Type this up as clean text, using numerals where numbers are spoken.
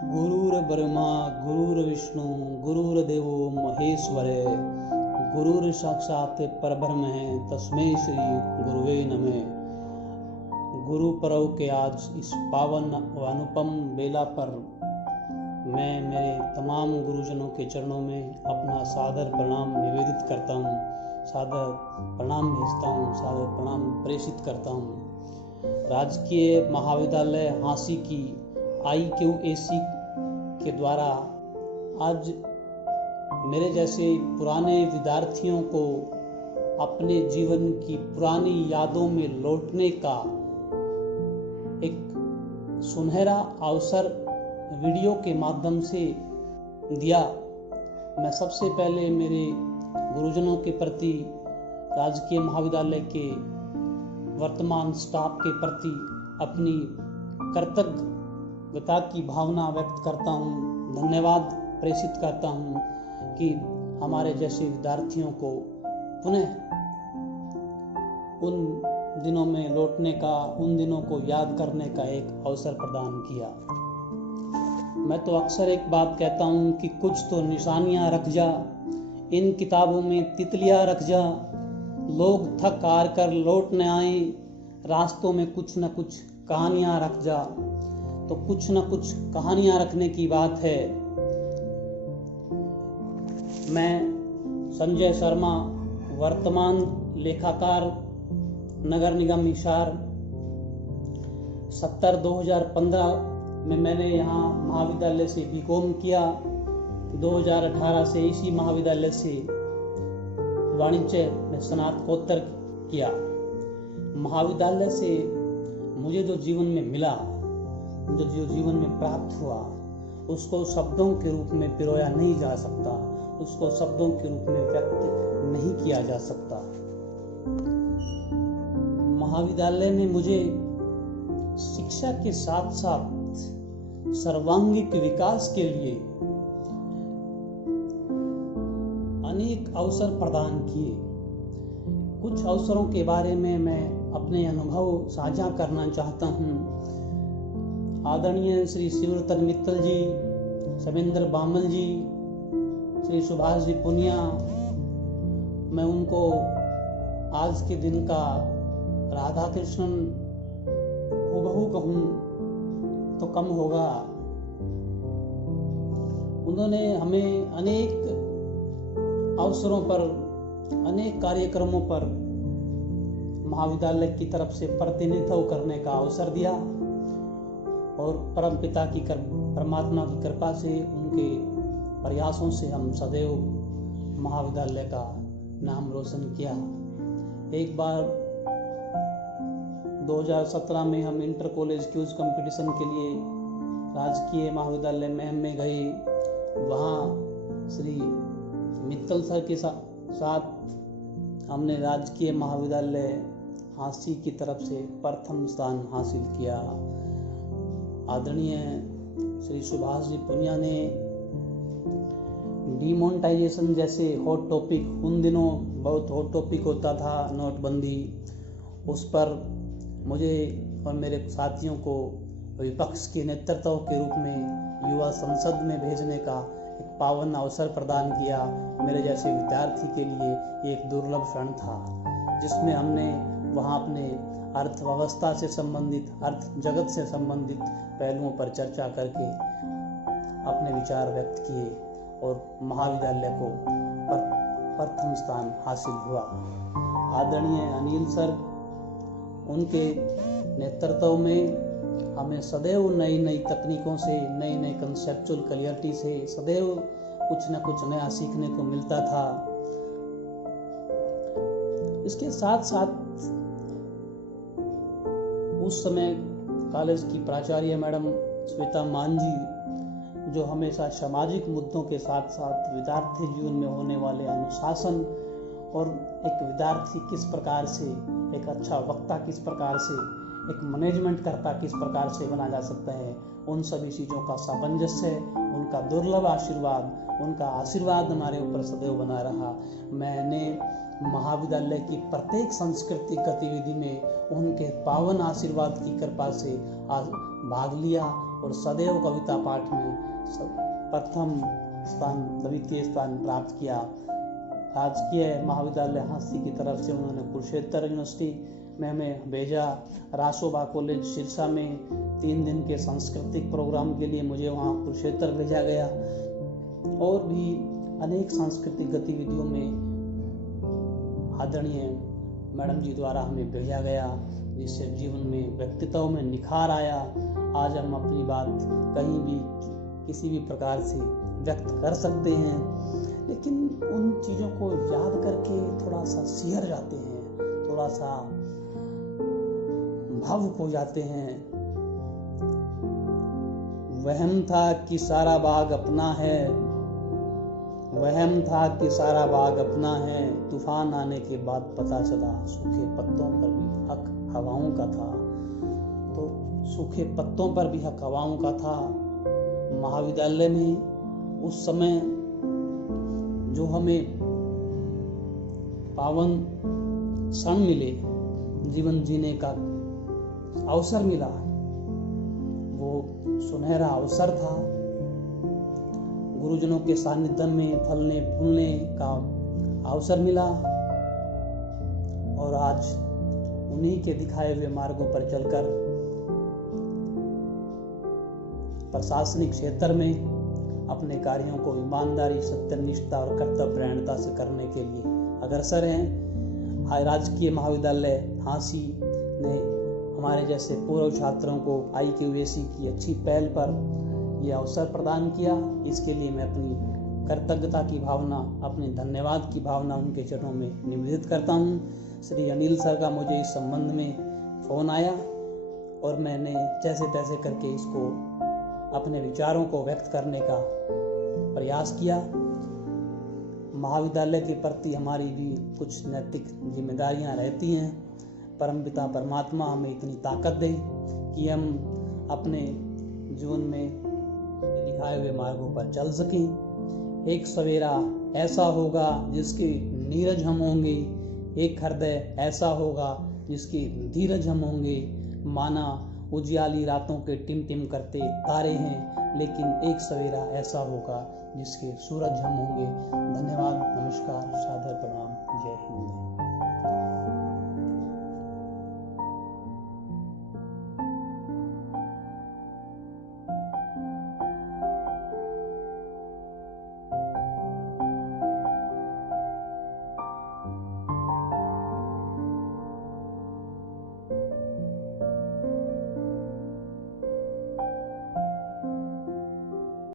गुरुर्ब्रह्मा गुरुर्विष्णु गुरुर्देवो महेश्वर गुरुर् साक्षात् परब्रह्म है तस्मै श्री गुरुवे नमः। गुरु पर्व के आज इस पावन व अनुपम बेला पर मैं मेरे तमाम गुरुजनों के चरणों में अपना सादर प्रणाम निवेदित करता हूँ, सादर प्रणाम भेजता हूँ, सादर प्रणाम प्रेषित करता हूँ। राजकीय महाविद्यालय हांसी की IQAC के द्वारा आज मेरे जैसे पुराने विद्यार्थियों को अपने जीवन की पुरानी यादों में लौटने का एक सुनहरा अवसर वीडियो के माध्यम से दिया। मैं सबसे पहले मेरे गुरुजनों के प्रति, राजकीय महाविद्यालय के वर्तमान स्टाफ के प्रति अपनी कृतज्ञता की भावना व्यक्त करता हूँ, धन्यवाद प्रेषित करता हूँ कि हमारे जैसे विद्यार्थियों को पुनः उन दिनों में लौटने का, उन दिनों को याद करने का एक अवसर प्रदान किया। मैं तो अक्सर एक बात कहता हूँ कि कुछ तो निशानियाँ रख जा, इन किताबों में तितलियाँ रख जा, लोग थक हार कर लौट न आए, रास्तों में कुछ न कुछ कहानियाँ रख जा। तो कुछ न कुछ कहानियाँ रखने की बात है। मैं संजय शर्मा, वर्तमान लेखाकार, नगर निगम हिसार, 2015 में मैंने यहाँ महाविद्यालय से BCom किया। 2018 से इसी महाविद्यालय से वाणिज्य में स्नातकोत्तर किया। महाविद्यालय से मुझे जो जीवन में मिला, जो जीवन में प्राप्त हुआ, उसको शब्दों के रूप में पिरोया नहीं जा सकता, उसको शब्दों के रूप में व्यक्त नहीं किया जा सकता। महाविद्यालय ने मुझे शिक्षा के साथ साथ सर्वांगीण विकास के लिए अनेक अवसर प्रदान किए। कुछ अवसरों के बारे में मैं अपने अनुभव साझा करना चाहता हूँ। आदरणीय श्री शिवरतन मित्तल जी, समेंद्र बामल जी, श्री सुभाष जी पुनिया, मैं उनको आज के दिन का राधा कृष्णन हूबहू कहूँ तो कम होगा। उन्होंने हमें अनेक अवसरों पर, अनेक कार्यक्रमों पर महाविद्यालय की तरफ से प्रतिनिधित्व करने का अवसर दिया और परमपिता की परमात्मा की कृपा से, उनके प्रयासों से हम सदैव महाविद्यालय का नाम रोशन किया। एक बार 2017 में हम इंटर कॉलेज क्यूज कंपटीशन के लिए राजकीय महाविद्यालय में गए। वहाँ श्री मित्तल सर के साथ हमने राजकीय महाविद्यालय हांसी की तरफ से प्रथम स्थान हासिल किया। आदरणीय श्री सुभाष जी पुनिया ने डिमोनेटाइजेशन जैसे हॉट टॉपिक, उन दिनों बहुत हॉट टॉपिक होता था नोटबंदी, उस पर मुझे और मेरे साथियों को विपक्ष के नेतृत्व के रूप में युवा संसद में भेजने का एक पावन अवसर प्रदान किया। मेरे जैसे विद्यार्थी के लिए एक दुर्लभ क्षण था, जिसमें हमने वहाँ अपने अर्थव्यवस्था से संबंधित, अर्थ जगत से संबंधित पहलुओं पर चर्चा करके अपने विचार व्यक्त किए और महाविद्यालय को प्रथम स्थान हासिल हुआ। आदरणीय अनिल सर, उनके नेतृत्व में हमें सदैव नई नई तकनीकों से, नई नई कंसेप्चुअल क्लियरिटी से सदैव कुछ न कुछ नया सीखने को मिलता था। इसके साथ साथ उस समय कॉलेज की प्राचार्य मैडम श्वेता मान जी, जो हमेशा सामाजिक मुद्दों के साथ साथ विद्यार्थी जीवन में होने वाले अनुशासन और एक विद्यार्थी किस प्रकार से, एक अच्छा वक्ता किस प्रकार से, एक मैनेजमेंट करता किस प्रकार से बना जा सकता है, उन सभी चीज़ों का सामंजस्य, उनका दुर्लभ आशीर्वाद, उनका आशीर्वाद हमारे ऊपर सदैव बना रहा। मैंने महाविद्यालय की प्रत्येक सांस्कृतिक गतिविधि में उनके पावन आशीर्वाद की कृपा से भाग लिया और सदैव कविता पाठ में प्रथम स्थान, द्वितीय स्थान प्राप्त किया। राजकीय महाविद्यालय हांसी की तरफ से उन्होंने कुरुक्षेत्र यूनिवर्सिटी में हमें भेजा। रासोबा कॉलेज सिरसा में 3 दिन के सांस्कृतिक प्रोग्राम के लिए मुझे वहाँ कुरुक्षेत्र भेजा गया। और भी अनेक सांस्कृतिक गतिविधियों में आदरणीय मैडम जी द्वारा हमें भेजा गया, जिससे जीवन में व्यक्तित्व में निखार आया। आज हम अपनी बात कहीं भी किसी भी प्रकार से व्यक्त कर सकते हैं, लेकिन उन चीज़ों को याद करके थोड़ा सा सिहर जाते हैं, थोड़ा सा भावुक हो जाते हैं। वहम था कि सारा बाग अपना है, वहम था कि सारा बाग अपना है, तूफान आने के बाद पता चला सूखे पत्तों पर भी हक हवाओं का था। तो सूखे पत्तों पर भी हक हवाओं का था। महाविद्यालय में उस समय जो हमें पावन क्षण मिले, जीवन जीने का अवसर मिला, वो सुनहरा अवसर था। गुरुजनों के सानिध्य में फलने फूलने का अवसर मिला, और आज उन्हीं के दिखाए हुए मार्गों पर चलकर प्रशासनिक क्षेत्र में अपने कार्यों को ईमानदारी, सत्यनिष्ठा और कर्तव्यपरायणता से करने के लिए अग्रसर हैं। राजकीय महाविद्यालय हांसी ने हमारे जैसे पूर्व छात्रों को IQAC की अच्छी पहल पर यह अवसर प्रदान किया। इसके लिए मैं अपनी कृतज्ञता की भावना, अपनी धन्यवाद की भावना उनके चरणों में निवेदित करता हूँ। श्री अनिल सर का मुझे इस संबंध में फ़ोन आया और मैंने जैसे तैसे करके इसको अपने विचारों को व्यक्त करने का प्रयास किया। महाविद्यालय के प्रति हमारी भी कुछ नैतिक जिम्मेदारियां रहती हैं। परमपिता परमात्मा हमें इतनी ताकत दे कि हम अपने जीवन में दिखाए हुए मार्गों पर चल सकें। एक सवेरा ऐसा होगा जिसकी नीरज हम होंगे, एक हृदय ऐसा होगा जिसकी धीरज हम होंगे। माना उजियाली रातों के टिम करते तारे हैं, लेकिन एक सवेरा ऐसा होगा जिसके सूरज हम होंगे। धन्यवाद, नमस्कार, सादर प्रणाम, जय हिंद।